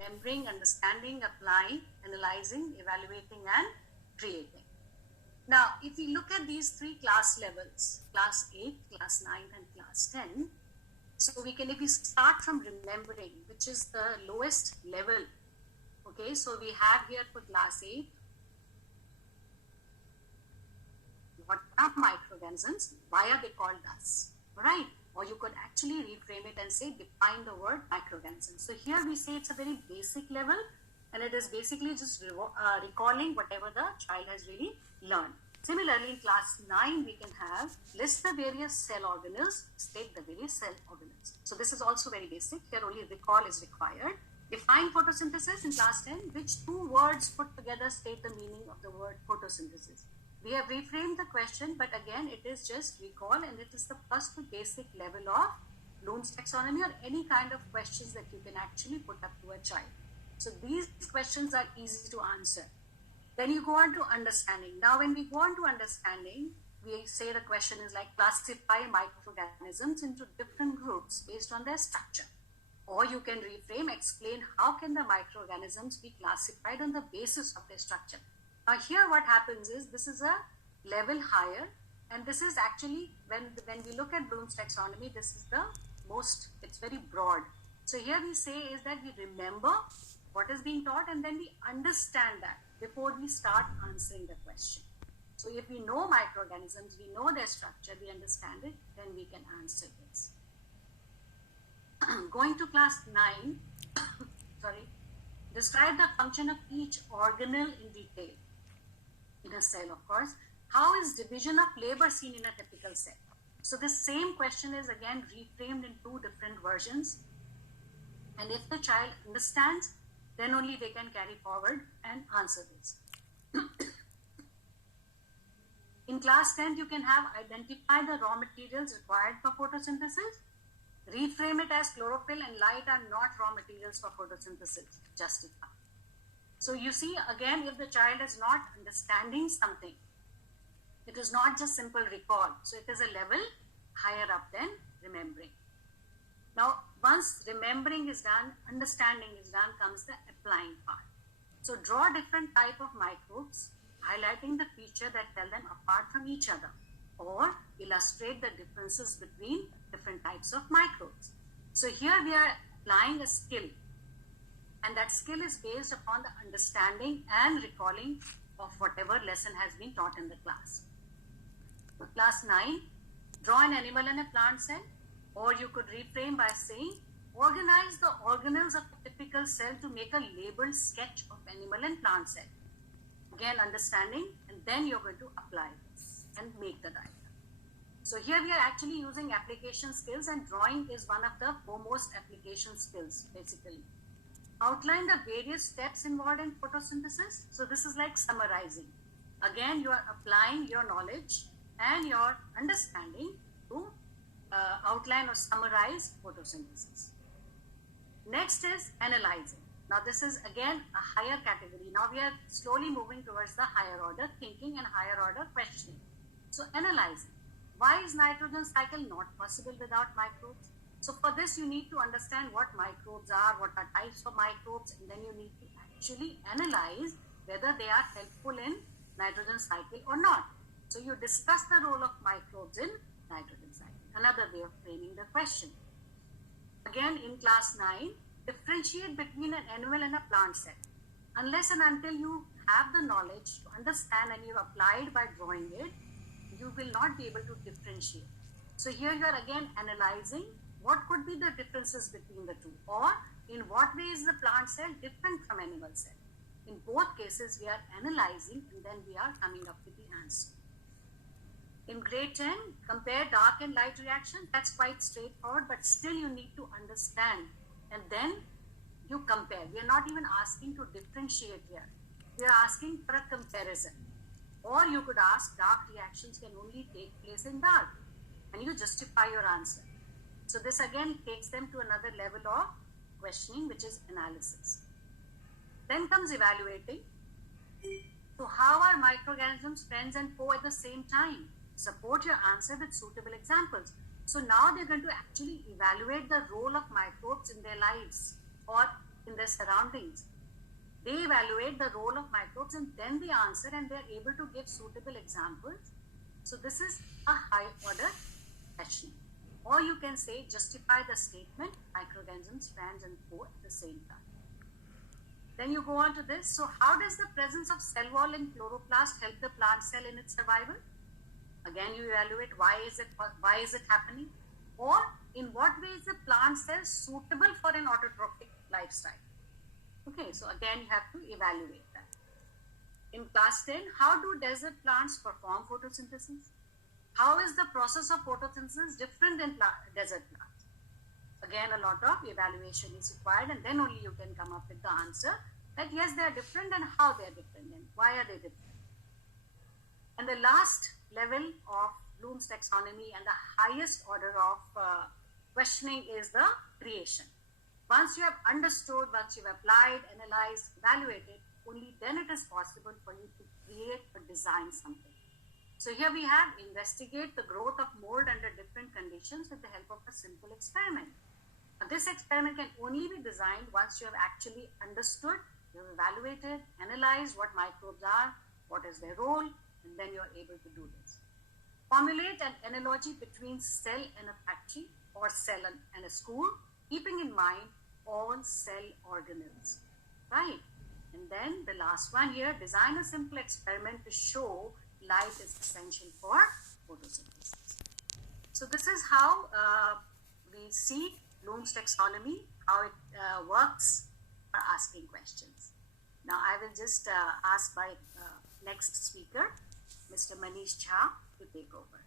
remembering, understanding, applying, analyzing, evaluating, and creating. Now, if we look at these three class levels, class 8, class 9, and class 10, so we can, if we start from remembering, which is the lowest level, okay, so we have here for class 8, what are microorganisms? Why are they called thus? Right? Or you could actually reframe it and say, define the word microorganism. So here we say it's a very basic level, and it is basically just recalling whatever the child has really learned. Similarly, in class 9, we can have list the various cell organelles, state the various cell organelles. So this is also very basic. Here only recall is required. Define photosynthesis in class 10. Which two words put together state the meaning of the word photosynthesis? We have reframed the question, but again, it is just recall, and it is the first basic level of Bloom's taxonomy or any kind of questions that you can actually put up to a child. So these questions are easy to answer. Then you go on to understanding. Now, when we go on to understanding, we say the question is like classify microorganisms into different groups based on their structure. Or you can reframe, explain how can the microorganisms be classified on the basis of their structure. Now here what happens is, this is a level higher, and this is actually, when we look at Bloom's taxonomy, this is the most, it's very broad. So here we say is that we remember what is being taught, and then we understand that before we start answering the question. So if we know microorganisms, we know their structure, we understand it, then we can answer this. Going to class 9, sorry, describe the function of each organelle in detail. In a cell, of course. How is division of labor seen in a typical cell? So this same question is again reframed in two different versions. And if the child understands, then only they can carry forward and answer this. In class 10, you can have identify the raw materials required for photosynthesis. Reframe it as chlorophyll and light are not raw materials for photosynthesis. Justify. So you see, again, if the child is not understanding something, it is not just simple recall. So it is a level higher up than remembering. Now, once remembering is done, understanding is done, comes the applying part. So draw different type of microbes, highlighting the feature that tell them apart from each other, or illustrate the differences between different types of microbes. So here we are applying a skill, and that skill is based upon the understanding and recalling of whatever lesson has been taught in the class. For class 9, draw an animal and a plant cell, or you could reframe by saying, organize the organelles of a typical cell to make a labeled sketch of animal and plant cell. Again, understanding, and then you're going to apply this and make the diagram. So here we are actually using application skills, and drawing is one of the foremost application skills, basically. Outline the various steps involved in photosynthesis. So this is like summarizing. Again, you are applying your knowledge and your understanding to outline or summarize photosynthesis. Next is analyzing. Now this is again a higher category. Now we are slowly moving towards the higher order thinking and higher order questioning. So analyzing. Why is nitrogen cycle not possible without microbes? So for this, you need to understand what microbes are, what are types of microbes, and then you need to actually analyze whether they are helpful in nitrogen cycle or not. So you discuss the role of microbes in nitrogen cycle. Another way of framing the question. Again, in class 9, differentiate between an animal and a plant cell. Unless and until you have the knowledge to understand and you apply it by drawing it, you will not be able to differentiate. So here you are again analyzing what could be the differences between the two, or in what way is the plant cell different from animal cell. In both cases, we are analyzing and then we are coming up with the answer. In grade 10, compare dark and light reaction. That's quite straightforward, but still you need to understand and then you compare. We are not even asking to differentiate here. We are asking for a comparison. Or you could ask, dark reactions can only take place in dark, and you justify your answer. So this again takes them to another level of questioning, which is analysis. Then comes evaluating. So how are microorganisms friends and foe at the same time? Support your answer with suitable examples. So now they're going to actually evaluate the role of microbes in their lives, or in their surroundings. They evaluate the role of microbes and then they answer, and they're able to give suitable examples. So this is a high order question. Or you can say justify the statement, microorganisms, strands and core at the same time. Then you go on to this. So how does the presence of cell wall in chloroplast help the plant cell in its survival? Again, you evaluate why is it happening, or in what way is the plant cell suitable for an autotrophic lifestyle. Okay, so again you have to evaluate that. In class 10, how do desert plants perform photosynthesis? How is the process of photosynthesis different in desert plants? Again, a lot of evaluation is required, and then only you can come up with the answer that yes, they are different, and how they are different, and why are they different. And the last level of Bloom's taxonomy and the highest order of questioning is the creation. Once you have understood, once you have applied, analyzed, evaluated, only then it is possible for you to create or design something. So here we have investigate the growth of mold under different conditions with the help of a simple experiment. Now, this experiment can only be designed once you have actually understood, you have evaluated, analyzed what microbes are, what is their role, and then you are able to do this. Formulate an analogy between cell and a factory, or cell and a school, keeping in mind all cell organelles, right? And then the last one here, design a simple experiment to show light is essential for photosynthesis. So this is how we see Bloom's taxonomy, how it works for asking questions. Now I will just ask my next speaker, Mr. Manish Jha, to take over.